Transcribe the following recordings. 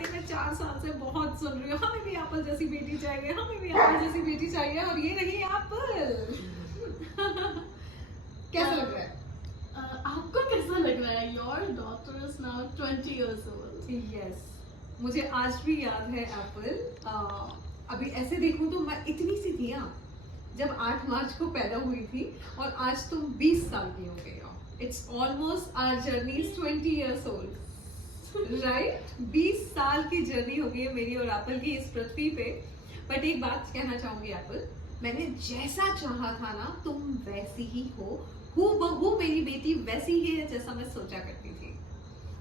बातें मैं 4 साल से बहुत सुन रही हूँ, हमें भी एप्पल जैसी बेटी चाहिए, हमें भी एप्पल जैसी बेटी चाहिए, और ये रही एप्पल। कैसा लग रहा है? आपको कैसा लग रहा है? Your daughter is now 20 years old. Yes, मुझे आज भी याद है एप्पल। अभी ऐसे देखूं तो मैं इतनी सी थी ना जब 8 मार्च को पैदा हुई थी, और आज तुम 20 साल की हो गई हो। It's almost our journey is 20 years old, right? 20 साल की जर्नी हो गई है मेरी और एप्पल की इस पृथ्वी पे। बट एक बात कहना चाहूंगी एप्पल, मैंने जैसा चाहा था ना तुम वैसी ही हो, हूबहू मेरी बेटी वैसी ही है जैसा मैं सोचा करती थी।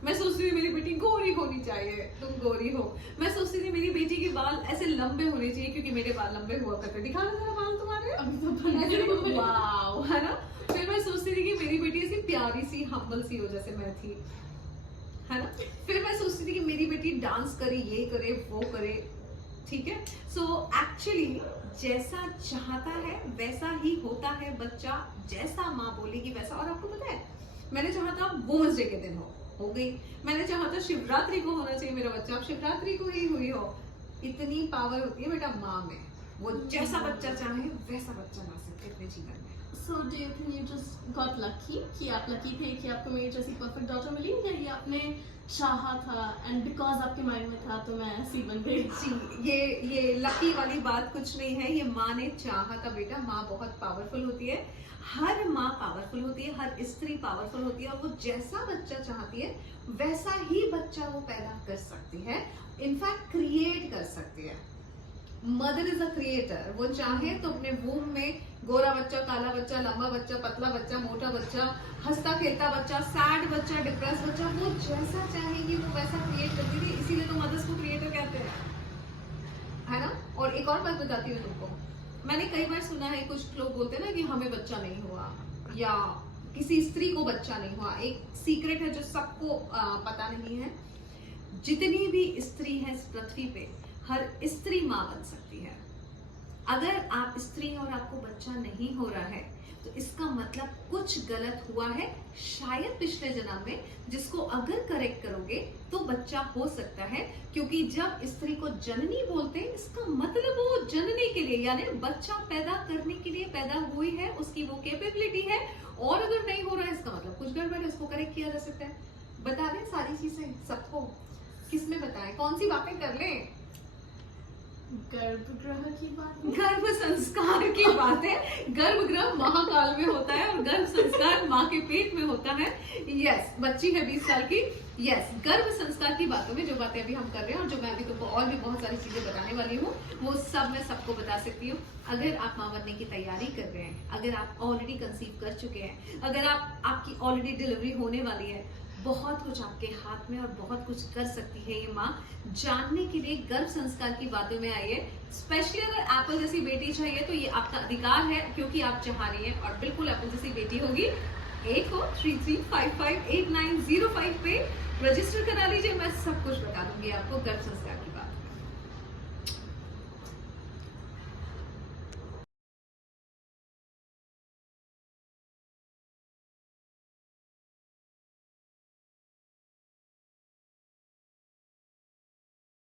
मैं सोचती थी मेरी बेटी गोरी होनी चाहिए, तुम गोरी हो। मैं सोचती थी मेरी बेटी के बाल ऐसे लंबे होने चाहिए, क्योंकि मेरे बाल लंबे हुआ करते। दिखा दो जरा बाल तुम्हारे, अभी तो बन वाव, है ना? फिर मैं सोचती थी कि मेरी बेटी ऐसी प्यारी सी हम्बल सी हो जैसे मैं थी, है ना? फिर मैं सोचती थी कि मेरी बेटी डांस करे, ये करे, वो करे, ठीक है? सो एक्चुअली जैसा चाहता है वैसा ही होता है बच्चा, जैसा माँ बोलेगी वैसा। और आपको पता है, मैंने चाहा था वुमेन्स डे के दिन हो गई। मैंने चाहा था शिवरात्रि को होना चाहिए मेरा बच्चा, अब शिवरात्रि को ही हुई हो। इतनी पावर होती है बेटा माँ में, वो जैसा बच्चा चाहे वैसा बच्चा ला सकते हैं अपने जीवन में। So do you think you just got lucky कि आप लकी थे कि आपको मेरी जैसी परफेक्ट डॉटर मिली, या ये आपने चाहा था एंड बिकॉज आपके माइंड में था तो मैं ऐसी बन गई? जी, ये लकी वाली बात कुछ नहीं है, ये माँ ने चाहा था बेटा। माँ बहुत पावरफुल होती है, हर माँ पावरफुल होती है, हर स्त्री पावरफुल होती है, और वो जैसा बच्चा चाहती है वैसा ही बच्चा वो पैदा कर सकती है, इनफैक्ट क्रिएट कर सकती है। Mother is a creator. वो चाहे तो अपने वूम में गोरा बच्चा, काला बच्चा, लंबा बच्चा, पतला बच्चा, मोटा बच्चा, हंसता खेलता बच्चा, सैड बच्चा, डिप्रेस बच्चा, वो जैसा चाहेगी वो वैसा क्रिएट करती थी। इसीलिए तो मदर्स को क्रिएटर कहते हैं, है ना? और एक और बात बताती हूँ तुमको, मैंने कई बार सुना है कुछ लोग बोलते हैं ना कि हमें बच्चा नहीं हुआ, या किसी स्त्री को बच्चा नहीं हुआ। एक सीक्रेट है जो सबको पता नहीं है, जितनी भी स्त्री है इस पृथ्वी पे, हर स्त्री माँ बन सकती है। अगर आप स्त्री हैं और आपको बच्चा नहीं हो रहा है तो इसका मतलब कुछ गलत हुआ है, शायद पिछले जन्म में, जिसको अगर करेक्ट करोगे तो बच्चा हो सकता है। क्योंकि जब स्त्री को जननी बोलते हैं, इसका मतलब वो जनने के लिए, यानी बच्चा पैदा करने के लिए पैदा हुई है, उसकी वो कैपेबिलिटी है। और अगर नहीं हो रहा है इसका मतलब कुछ गड़बड़ है, उसको करेक्ट किया जा सकता है। बता दें सारी चीजें सबको, किसमें बताएं, कौन सी बातें कर लें? गर्भगृह की बात, गर्भ संस्कार की बात है। गर्भगृह महाकाल में होता है और गर्भ संस्कार माँ के पेट में होता है। यस, बच्ची है 20 साल की। यस, गर्भ संस्कार की बातों में जो बातें अभी हम कर रहे हैं, और जो मैं अभी तुमको और भी बहुत सारी चीजें बताने वाली हूँ, वो सब मैं सबको बता सकती हूँ। अगर आप माँ बनने की तैयारी कर रहे हैं, अगर आप ऑलरेडी कंसीव कर चुके हैं, अगर आपकी ऑलरेडी डिलीवरी होने वाली है, बहुत कुछ आपके हाथ में और बहुत कुछ कर सकती है ये माँ। जानने के लिए गर्भ संस्कार की बातों में आइए। स्पेशली अगर एप्पल जैसी बेटी चाहिए तो ये आपका अधिकार है, क्योंकि आप चाह रही हैं, और बिल्कुल एप्पल जैसी बेटी होगी। 8433558905 पे रजिस्टर करा लीजिए, मैं सब कुछ बता दूंगी आपको गर्भ संस्कार की।